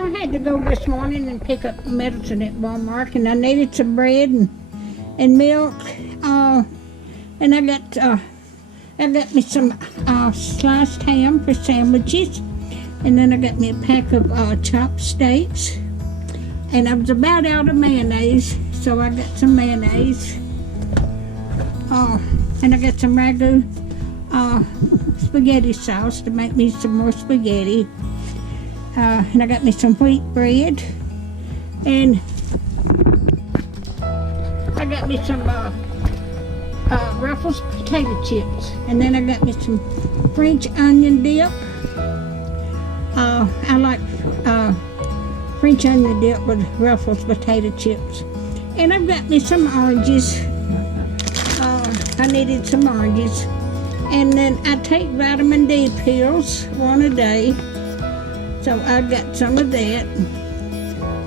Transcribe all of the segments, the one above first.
I had to go this morning and pick up medicine at Walmart, and I needed some bread and milk. And I got me some sliced ham for sandwiches, and then I got me a pack of chopped steaks. And I was about out of mayonnaise, so I got some mayonnaise. And I got some ragu spaghetti sauce to make me some more spaghetti. And I got me some wheat bread, and I got me some Ruffles potato chips, and then I got me some French onion dip. I like French onion dip with Ruffles potato chips. And I've got me some oranges. I needed some oranges. And then I take vitamin D pills, one a day. So I got some of that.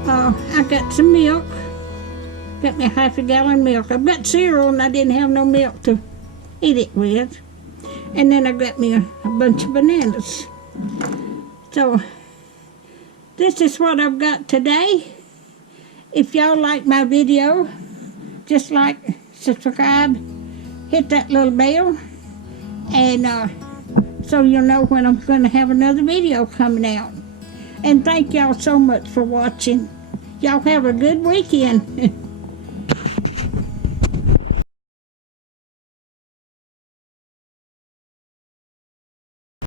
I got some milk. Got me a half a gallon milk. I've got cereal and I didn't have no milk to eat it with. And then I got me a bunch of bananas. So this is what I've got today. If y'all like my video, just like, subscribe, hit that little bell, and so you'll know when I'm going to have another video coming out. And thank y'all so much for watching. Y'all have a good weekend.